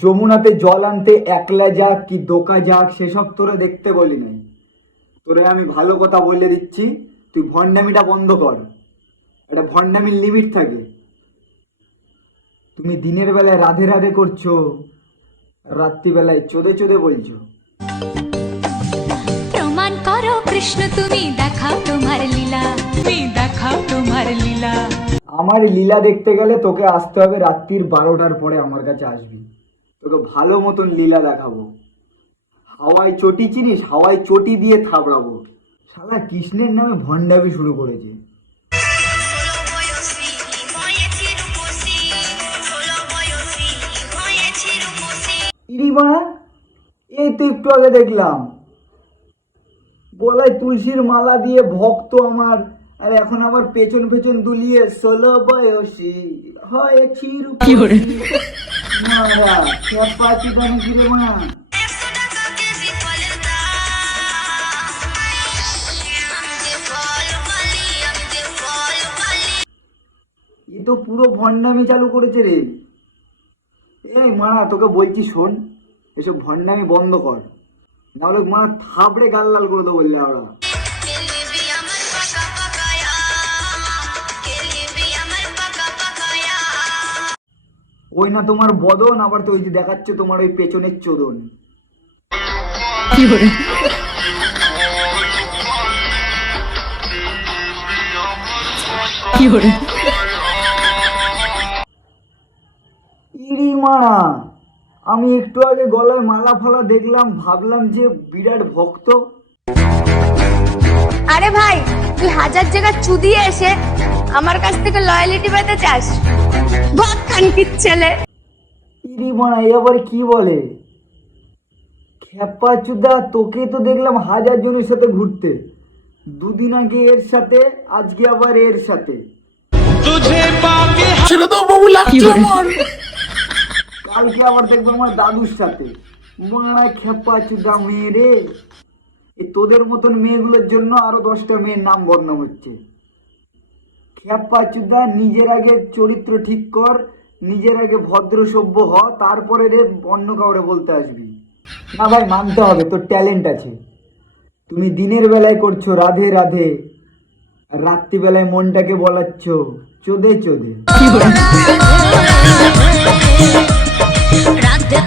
যমুনাতে জল আনতে একলা যাক কি দোকা যাক সেসব তোরে দেখতে বলি নাই। তোরে আমি ভালো কথা বলে দিচ্ছি, তুই ভণ্ডামিটা বন্ধ কর। একটা ভণ্ডামির লিমিট থাকে। তুমি দিনের বেলায় রাধে রাধে করছো, রাত্রিবেলায় চোদে চোদে বলছো। প্রমাণ করো কৃষ্ণ, তুমি দেখাও তোমার লীলা, তুমি দেখাও তোমার লীলা। আমার লীলা দেখতে গেলে তোকে আসতে হবে রাত্রির 12টার পরে আমার কাছে আসবি। তোকে ভালো মতন লীলা দেখাবো। হাওয়ায় চটি চিনিস? হাওয়ায় চটি দিয়ে থাবড়াবো। শালা কৃষ্ণের নামে ভণ্ডামি শুরু করেছে। ইরি বাড়া, এই তো একটু আগে দেখলাম গলায় তুলসীর মালা দিয়ে ভক্ত আমার, আর এখন আবার পেছন পেছন দুলিয়ে 16 বয়সী হয়েছি রূপসী। মারা খেপা চিদানি কি রে মা? এ তো পুরো ভণ্ডামি চালু করেছে রে। এই মারা, তোকে বলছি শোন, এসব ভণ্ডামি বন্ধ কর, নাহলে মারা থাবড়ে গাল লাল করে দেবো বললে ওরা। ওই না তোমার বদন, আবার তো ওই যে দেখাচ্ছে তোমার ওই পেছনের চোদন। ইরি মারা, আমি একটু আগে গলায় মালা ফালা দেখলাম, ভাবলাম যে বিরাট ভক্ত। আরে ভাই, তুই হাজার জায়গা চুদিয়ে এসে আমার কাছ থেকে লয়ালিটি পেতে চাস? ভাগ কানকির ছেলে। ইরি মারা, এ আবার কি বলে? খেপা চুদা, তোকে তো দেখলাম 1000 জনের সাথে ঘুরতে। দুদিন আগে এর সাথে, আজকে আবার এর সাথে। কালকে আবার দেখবো আমার দাদুর সাথে। মারা খেপা চুদা মেয়ে রে। এই তোদের মতন মেয়েগুলোর জন্য আরো 10টা মেয়ের নাম বদনাম হচ্ছে। খেপা চুদা, নিজের আগে চরিত্র ঠিক কর, নিজের আগে ভদ্র সভ্য হ, তারপরে রে অন্য কাউরে বলতে আসবি। না ভাই, মানতে হবে তোর ট্যালেন্ট আছে। তুমি দিনের বেলায় করছো রাধে রাধে, আর রাত্রিবেলায় মনটাকে বলাচ্ছ চোদে চোদে। রাধে